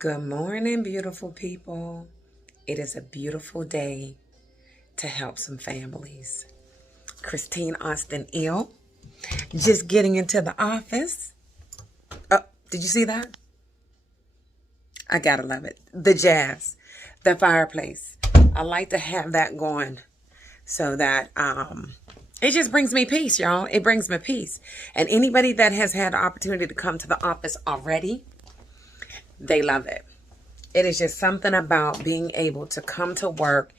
Good morning, beautiful people. It is a beautiful day to help some families. Christine Austin ill. Just getting into the office. Oh, did you see that? I gotta love it. The jazz, the fireplace. I like to have that going so that it just brings me peace, y'all. It brings me peace. And anybody that has had the opportunity to come to the office already, they love it. It is just something about being able to come to work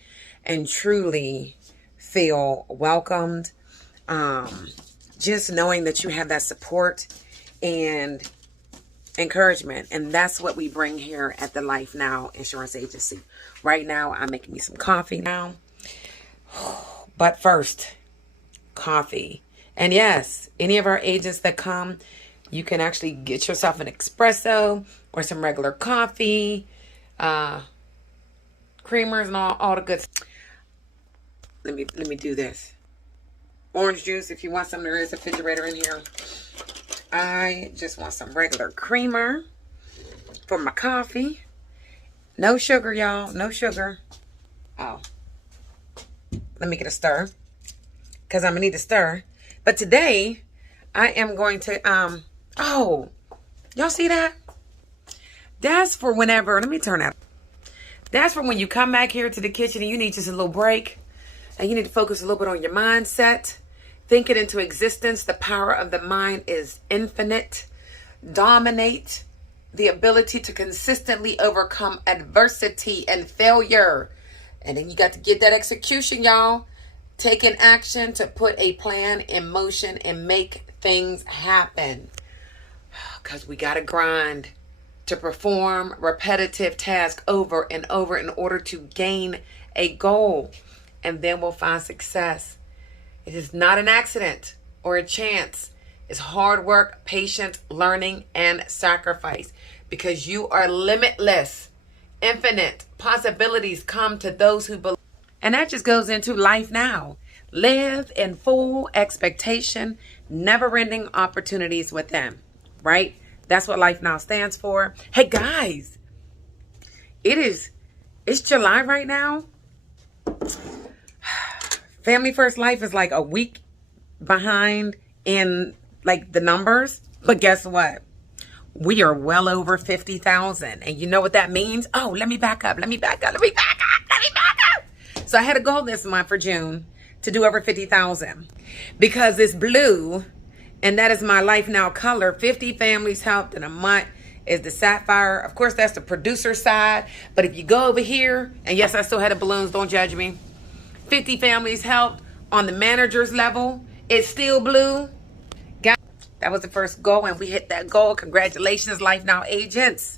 and truly feel welcomed. Just knowing that you have that support and encouragement. And that's what we bring here at the Life Now Insurance Agency. Right now, I'm making me some coffee now. But first, coffee. And yes, any of our agents that come, you can actually get yourself an espresso or some regular coffee, creamers and all the good stuff. Let me do this. Orange juice, if you want some, there is a refrigerator in here. I just want some regular creamer for my coffee. No sugar, y'all. No sugar. Oh. Let me get a stir. Because I'm going to need a stir. But today, I am going to, oh. Y'all see that? That's for whenever, let me turn that. That's for when you come back here to the kitchen and you need just a little break. And you need to focus a little bit on your mindset. Think it into existence. The power of the mind is infinite. Dominate the ability to consistently overcome adversity and failure. And then you got to get that execution, y'all. Taking action to put a plan in motion and make things happen. Because we got to grind to perform repetitive tasks over and over in order to gain a goal. And then we'll find success. It is not an accident or a chance. It's hard work, patience, learning, and sacrifice. Because you are limitless. Infinite possibilities come to those who believe. And that just goes into life now. Live in full expectation, never-ending opportunities with them. Right? That's what Life Now stands for. Hey, guys. It's July right now. Family First Life is like a week behind in like the numbers. But guess what? We are well over 50,000. And you know what that means? Oh, let me back up. So I had a goal this month for June to do over 50,000. Because it's blue, and that is my Life Now color. 50 families helped in a month is the sapphire. Of course, that's the producer side. But if you go over here, and yes, I still had the balloons. Don't judge me. 50 families helped on the manager's level. It's still blue. That was the first goal, and we hit that goal. Congratulations, Life Now agents.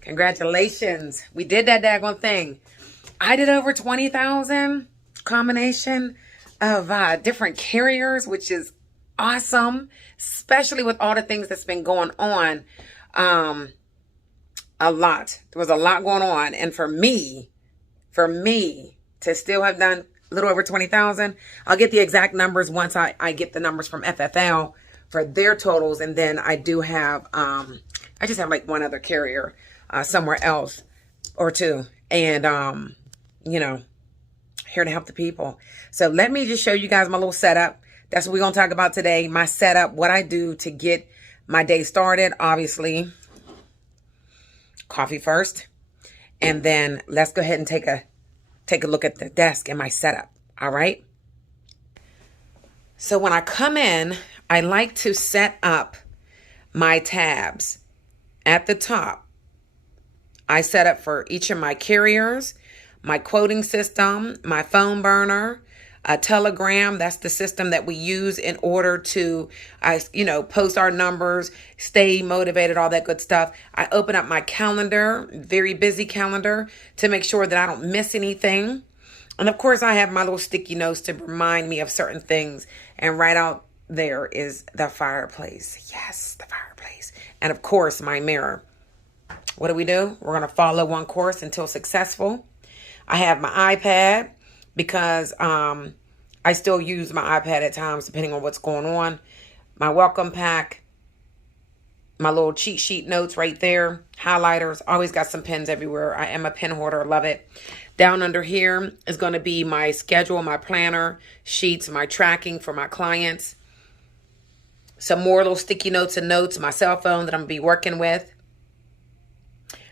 Congratulations. We did that daggone thing. I did over 20,000 combination of different carriers, which is awesome, especially with all the things that's been going on. A lot. There was a lot going on. And for me to still have done a little over 20,000, I'll get the exact numbers once I get the numbers from FFL for their totals. And then I do have, I just have like one other carrier somewhere else or two. And, you know, here to help the people. So let me just show you guys my little setup. That's what we're going to talk about today. My setup, what I do to get my day started. Obviously, coffee first. And then let's go ahead and take a look at the desk and my setup. All right. So when I come in, I like to set up my tabs at the top. I set up for each of my carriers, my quoting system, my phone burner, a Telegram. That's the system that we use in order to, post our numbers, stay motivated, all that good stuff. I open up my calendar, very busy calendar, to make sure that I don't miss anything. And of course, I have my little sticky notes to remind me of certain things. And right out there is the fireplace. Yes, the fireplace. And of course, my mirror. What do? We're going to follow one course until successful. I have my iPad because I still use my iPad at times depending on what's going on. My welcome pack. my little cheat sheet notes right there. Highlighters. Always got some pens everywhere. I am a pen hoarder. Love it. Down under here is going to be my schedule, my planner, sheets, my tracking for my clients. Some more little sticky notes and notes, my cell phone that I'm going to be working with.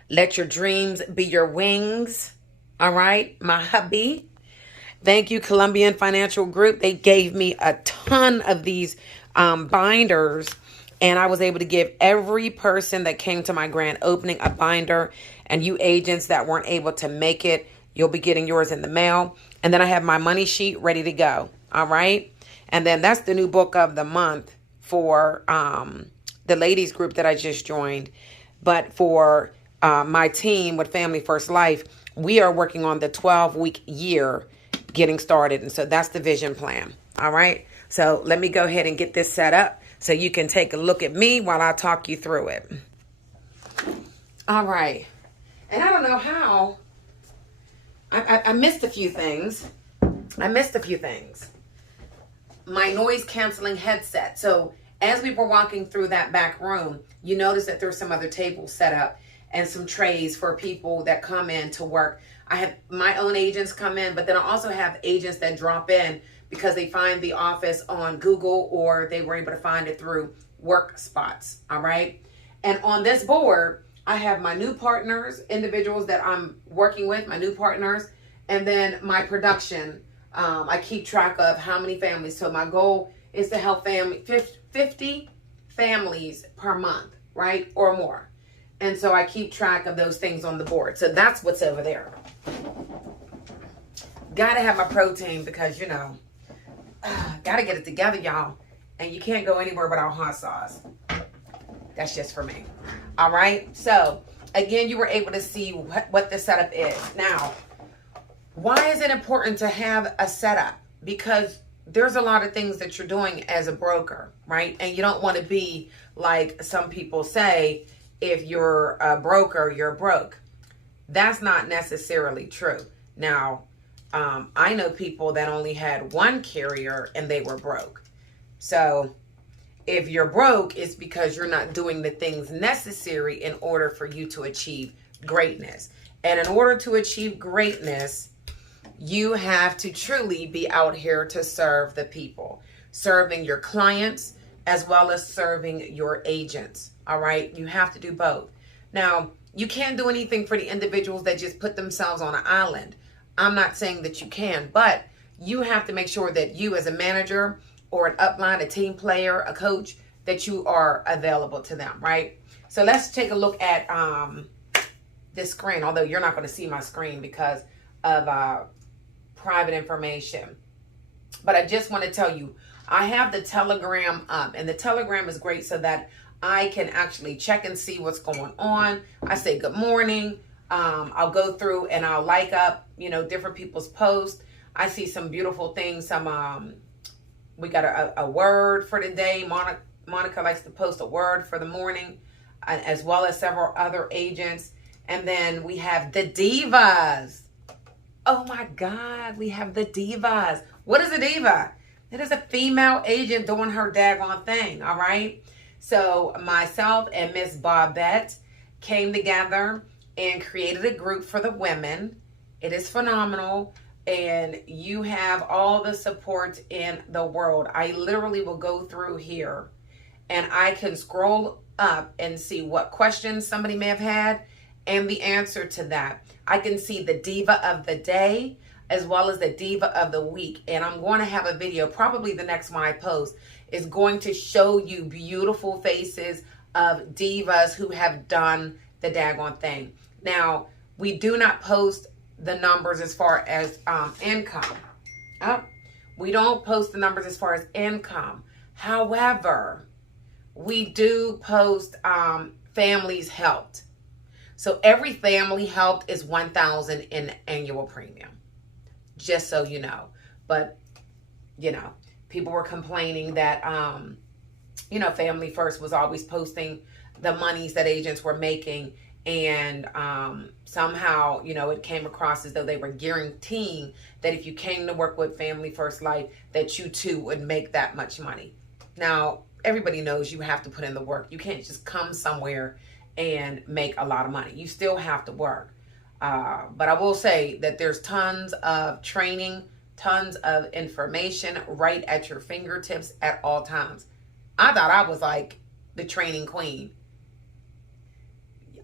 Let your dreams be your wings. All right, my hubby. Thank you, Colombian Financial Group. They gave me a ton of these binders, and I was able to give every person that came to my grand opening a binder. And you agents that weren't able to make it, you'll be getting yours in the mail. And then I have my money sheet ready to go. All right. And then that's the new book of the month for the ladies group that I just joined. But for my team with Family First Life, we are working on the 12-week year getting started. And so that's the vision plan. All right. So let me go ahead and get this set up so you can take a look at me while I talk you through it. All right. And I don't know how. I missed a few things. My noise canceling headset. So as we were walking through that back room, you notice that there's some other tables set up and some trays for people that come in to work. I have my own agents come in, but then I also have agents that drop in because they find the office on Google or they were able to find it through work spots. All right. And on this board, I have my new partners, individuals that I'm working with, my new partners, and then my production. I keep track of how many families. So my goal is to help 50 families per month, right? Or more. And so I keep track of those things on the board. So that's what's over there. Got to have my protein because, you know, got to get it together, y'all. And you can't go anywhere without hot sauce. That's just for me. All right. So again, you were able to see what the setup is. Now, why is it important to have a setup? Because there's a lot of things that you're doing as a broker, right? And you don't want to be like some people say, if you're a broker, you're broke. That's not necessarily true. Now, I know people that only had one carrier and they were broke. So if you're broke, it's because you're not doing the things necessary in order for you to achieve greatness. And in order to achieve greatness, you have to truly be out here to serve the people, serving your clients as well as serving your agents. All right. You have to do both. Now, you can't do anything for the individuals that just put themselves on an island. I'm not saying that you can, but you have to make sure that you as a manager or an upline, a team player, a coach, that you are available to them, right? So let's take a look at this screen, although you're not going to see my screen because of private information. But I just want to tell you, I have the Telegram up, and the Telegram is great so that I can actually check and see what's going on. I say good morning. I'll go through and I'll like up, you know, different people's posts. I see some beautiful things. We got a word for today. Monica likes to post a word for the morning, as well as several other agents. And then we have the divas. Oh my God, we have the divas. What is a diva? It is a female agent doing her daggone thing, all right? So myself and Miss Bobette came together and created a group for the women. It is phenomenal. And you have all the support in the world. I literally will go through here and I can scroll up and see what questions somebody may have had and the answer to that. I can see the diva of the day as well as the diva of the week. And I'm going to have a video, probably the next one I post, is going to show you beautiful faces of divas who have done the daggone thing. Now, we do not post the numbers as far as income. We don't post the numbers as far as income. However, we do post families helped. So every family helped is $1,000 in annual premium. Just so you know. But, you know, people were complaining that, you know, Family First was always posting the monies that agents were making. And somehow, you know, it came across as though they were guaranteeing that if you came to work with Family First Life, that you too would make that much money. Now, everybody knows you have to put in the work. You can't just come somewhere and make a lot of money. You still have to work. But I will say that there's tons of training, tons of information right at your fingertips at all times. I thought I was like the training queen.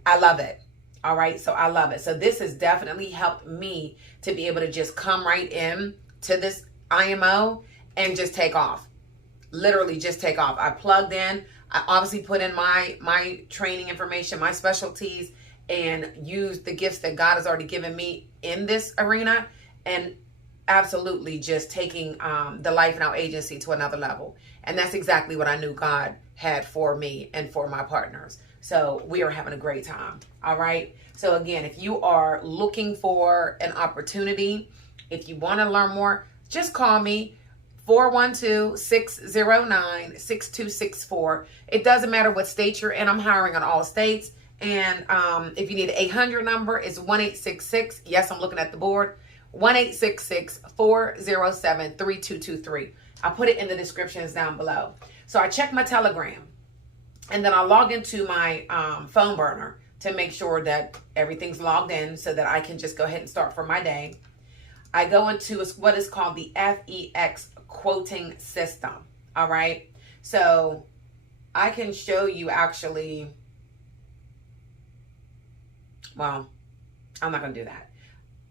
I love it. All right. So I love it. So this has definitely helped me to be able to just come right in to this IMO and just take off. Literally just take off. I plugged in. I obviously put in my training information, my specialties, and used the gifts that God has already given me in this arena, and absolutely just taking the Life Now agency to another level. And that's exactly what I knew God had for me and for my partners. So we are having a great time. All right. So again, if you are looking for an opportunity, if you want to learn more, just call me. 412-609-6264. It doesn't matter what state you're in. I'm hiring in all states. And if you need an 800 number, it's 1-866. Yes, I'm looking at the board. 1-866-407-3223. I put it in the descriptions down below. So I check my Telegram, and then I log into my phone burner to make sure that everything's logged in so that I can just go ahead and start for my day. I go into what is called the FEX quoting system. All right. So I can show you actually, well, I'm not going to do that.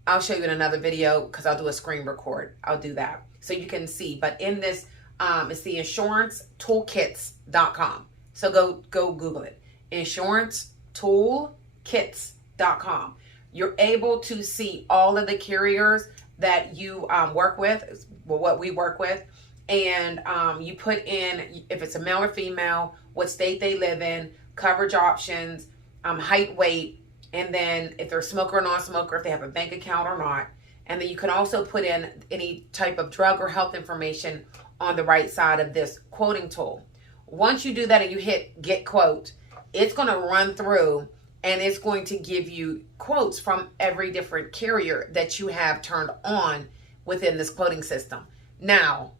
I'll show you in another video because I'll do a screen record. I'll do that so you can see. But in this, it's the insurancetoolkits.com. So go Google it. Insurancetoolkits.com. You're able to see all of the carriers that you work with, well, what we work with, and you put in if it's a male or female, what state they live in, coverage options, height, weight, and then if they're a smoker or non-smoker, if they have a bank account or not. And then you can also put in any type of drug or health information on the right side of this quoting tool. Once you do that and you hit get quote, it's going to run through and it's going to give you quotes from every different carrier that you have turned on within this quoting system. Now,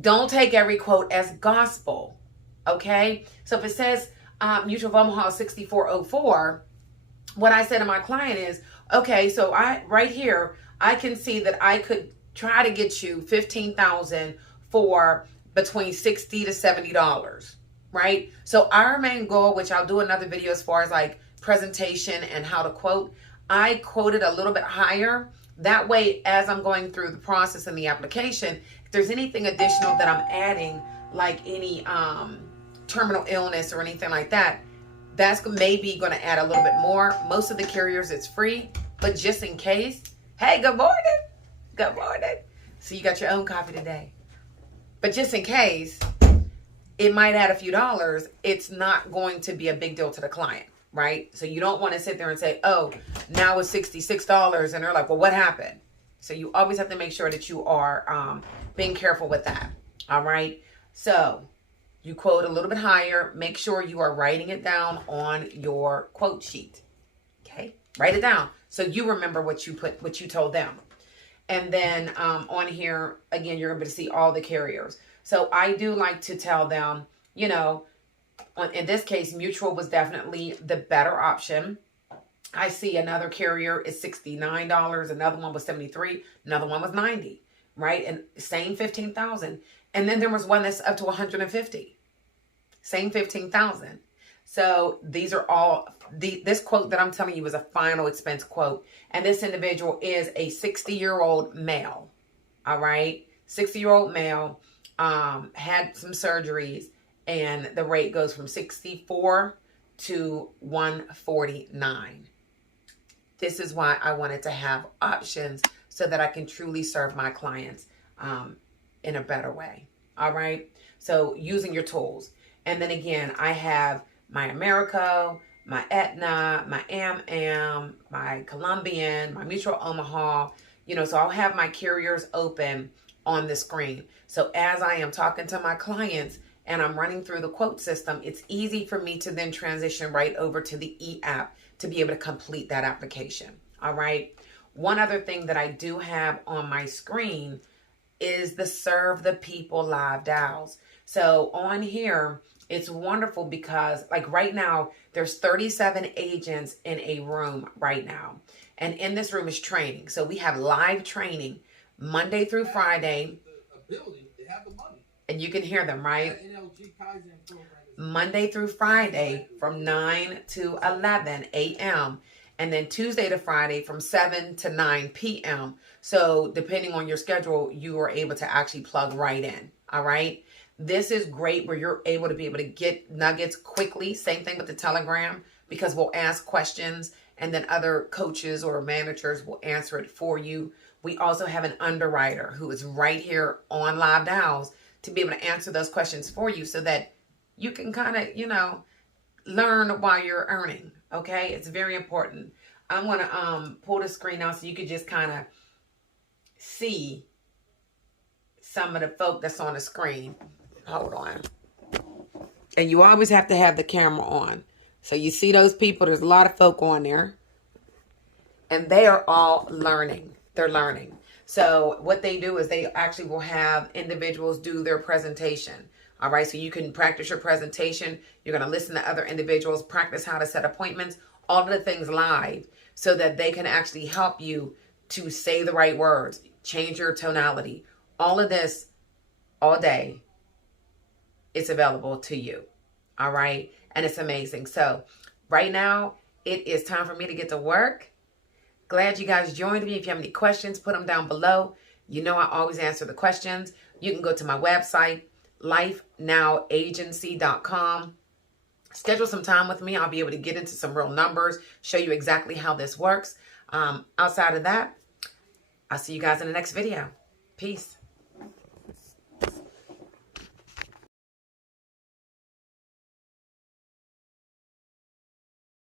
don't take every quote as gospel, okay? So if it says Mutual of Omaha 6404, what I said to my client is, okay, so right here, I can see that I could try to get you $15,000 for between $60 to $70. Right? So our main goal, which I'll do another video as far as like presentation and how to quote, I quoted a little bit higher. That way, as I'm going through the process and the application, if there's anything additional that I'm adding, like any terminal illness or anything like that, that's maybe going to add a little bit more. Most of the carriers, it's free, but just in case, hey, good morning. Good morning. So you got your own coffee today. But just in case, it might add a few dollars. It's not going to be a big deal to the client, right? So you don't want to sit there and say, oh, now it's $66. And they're like, well, what happened? So you always have to make sure that you are being careful with that. All right. So you quote a little bit higher. Make sure you are writing it down on your quote sheet. Okay. Write it down so you remember what you told them. And then on here, again, you're going to see all the carriers. So I do like to tell them, you know, in this case, Mutual was definitely the better option. I see another carrier is $69. Another one was $73. Another one was $90, right? And same $15,000. And then there was one that's up to $150. Same $15,000. So these are all, this quote that I'm telling you is a final expense quote. And this individual is a 60-year-old male. All right. 60-year-old male. Had some surgeries, and the rate goes from 64 to 149. This is why I wanted to have options so that I can truly serve my clients in a better way. All right. So using your tools. And then again, I have my Americo, my Aetna, my AM, my Colombian, my Mutual Omaha, you know, so I'll have my carriers open on the screen. So as I am talking to my clients and I'm running through the quote system, it's easy for me to then transition right over to the e-app to be able to complete that application. All right. One other thing that I do have on my screen is the Serve the People live dials. So on here, it's wonderful because like right now, there's 37 agents in a room right now. And in this room is training. So we have live training Monday through Friday. And you can hear them, right? Monday through Friday from 9 to 11 a.m. And then Tuesday to Friday from 7 to 9 p.m. So depending on your schedule, you are able to actually plug right in. All right. This is great where you're able to get nuggets quickly. Same thing with the Telegram, because we'll ask questions and then other coaches or managers will answer it for you. We also have an underwriter who is right here on Live Dials to be able to answer those questions for you so that you can kind of, learn while you're earning. Okay. It's very important. I'm going to pull the screen out so you can just kind of see some of the folk that's on the screen. Hold on. And you always have to have the camera on. So you see those people, there's a lot of folk on there. And they are all learning. They're learning. So what they do is they actually will have individuals do their presentation. All right. So you can practice your presentation. You're going to listen to other individuals, practice how to set appointments, all of the things live so that they can actually help you to say the right words, change your tonality. All of this all day. It's available to you. All right. And it's amazing. So right now it is time for me to get to work. Glad you guys joined me. If you have any questions, put them down below. You know I always answer the questions. You can go to my website, lifenowagency.com. Schedule some time with me. I'll be able to get into some real numbers, show you exactly how this works. Outside of that, I'll see you guys in the next video. Peace.